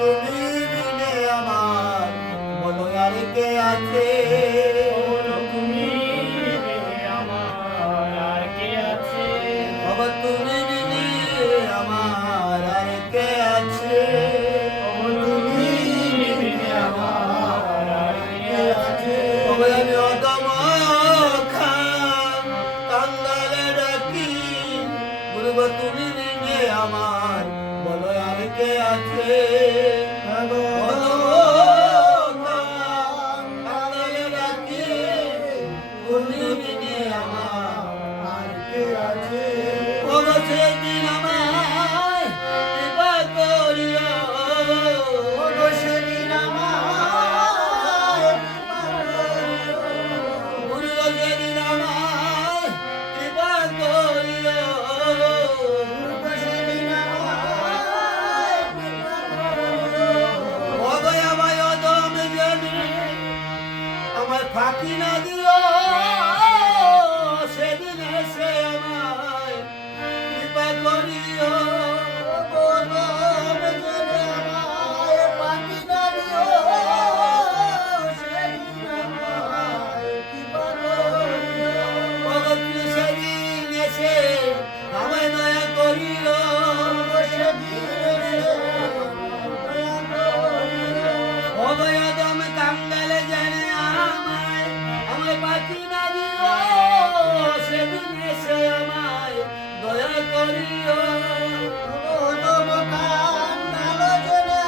তুমি বিনে আমার বলো আর কে আছে? তুমি বিনে আমার আর কে আছে? বাবা তুমি বিনে আমার আর কে আছে? তুমি বিনে আমার আর কে আছে? বাবা আমি অদম খান কাঙ্গালে ডাকি, গুরু গো তুমি বিনে আমার বলো আর কে আছে? অদম খান কাঙ্গালে ডাকি, তুমি বিনে আমার আর কে আছে? ওগো সেদিন আমায় কৃপা করিও, ওগো সেদিন আমায় কৃপা করিও, গুরু গো সেদিন আমায় কৃপা করিও, গুরু গো সেদিন আমায় কৃপা করিও। ওগো আমায় অদম জানি আমায় ফাঁকি না দিও, সেদিন এসে আমায় কৃপা করিও। অদম জেনে আমায় ফাঁকি না দিও, সেদিন আমায় কৃপা করিও। ওগো তুমি সেদিন এসে আমায় দয়া করিও, সেদিন এসে দয়া করিও। ওগো অদম কাঙ্গালে জানে আমায় পাখি না দিও, সেদিন এসে আমায় দয়া করিও। অদম কাঙ্গালে জানে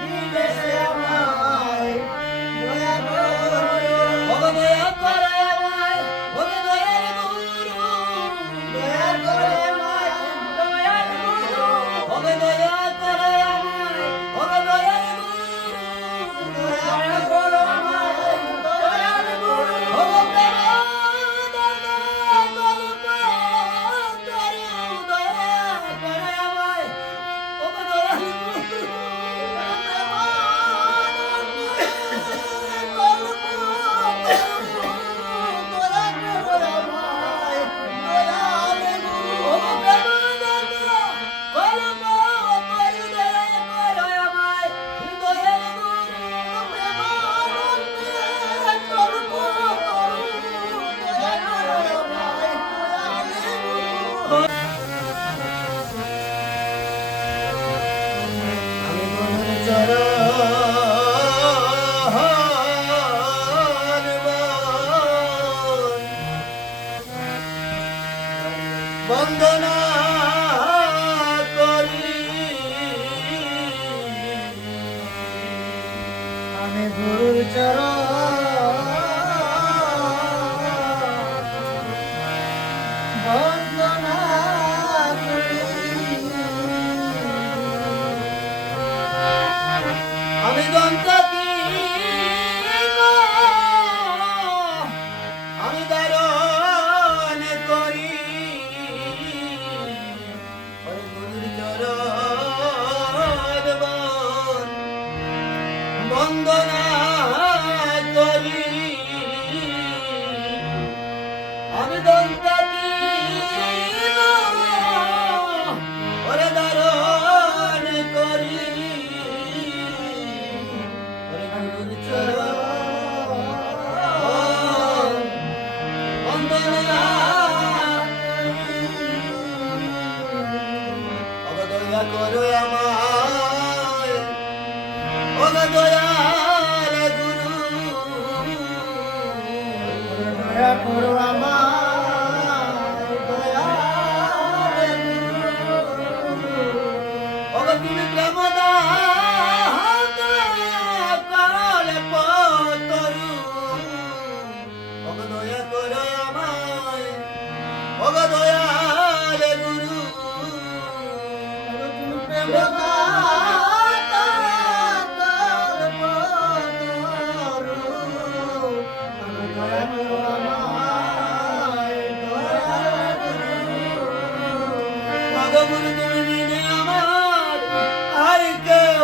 সেদিন এসে আমায় দয়া করিও। ওগো দয়া করে আমায়, ওগো দয়ার গুরু, দয়া করে আমায়, দয়ার গুরু, ওগো দয়া করে আমায়, ওগো দয়ার গুরু, দয়া করে আমায়, দয়ার গুরু, ওগো আমি তোমার চরণ বন্দনা করি, আমি গুরুর চরণ বন্দনা করি। আমি দন্তী আমি দারণ করি, ওরে গুরুর চরণ বন্দনা করি। আমি দন্তী ওরে দারণ করি, ওরে গুরুর চরণ বন্দনা ওগো দয়া করো আমায়, ওগো দয়াল গুরু, দয়া করো আমায়, দয়াল গুরু, ওগো তুমি প্রেম করলে পতরু, ওগো দয়া করো আমায়, ওগো দয়াল গুরু, ওগো তুমি প্রেম করলে পতরু, ওগো দয়া করো আমায়, দয়াল গুরু, ওগো গুরু তুমি বিনে আমার আর কেউ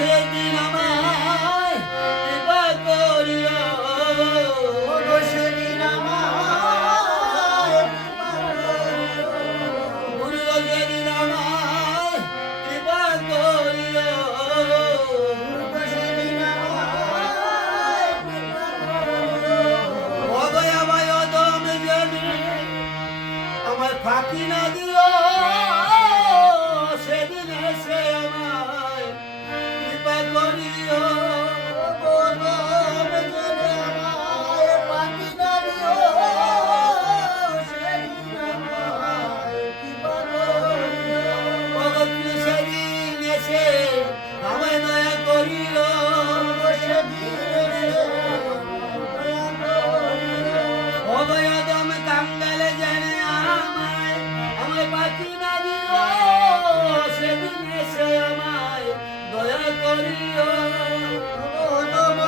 সেদিন আমায় কৃপা করিও ওগো সেদিন আমায় কৃপা করিও। গুরু সেদিন আমায় কৃপা করিও ওগো সেদিন আমায় কৃপা করিও। অদয় আমায় অদম জানি আমায় ফাঁকি না দিও সেদিন এসে আমায় কৃপা করিও ওগো দম জেনে আমায় পাখি না দিও, সেদিন আমায় কৃপা করিও। ভগত সেদিন এসে আমায় দয়া করিও ওগো সেদিন এসে দয়া করিও। অদয় অদম কাঙ্গালে জানে আমায় পাখি না দিও সেদিন এসে আমায় দয়া করিও ওগো দম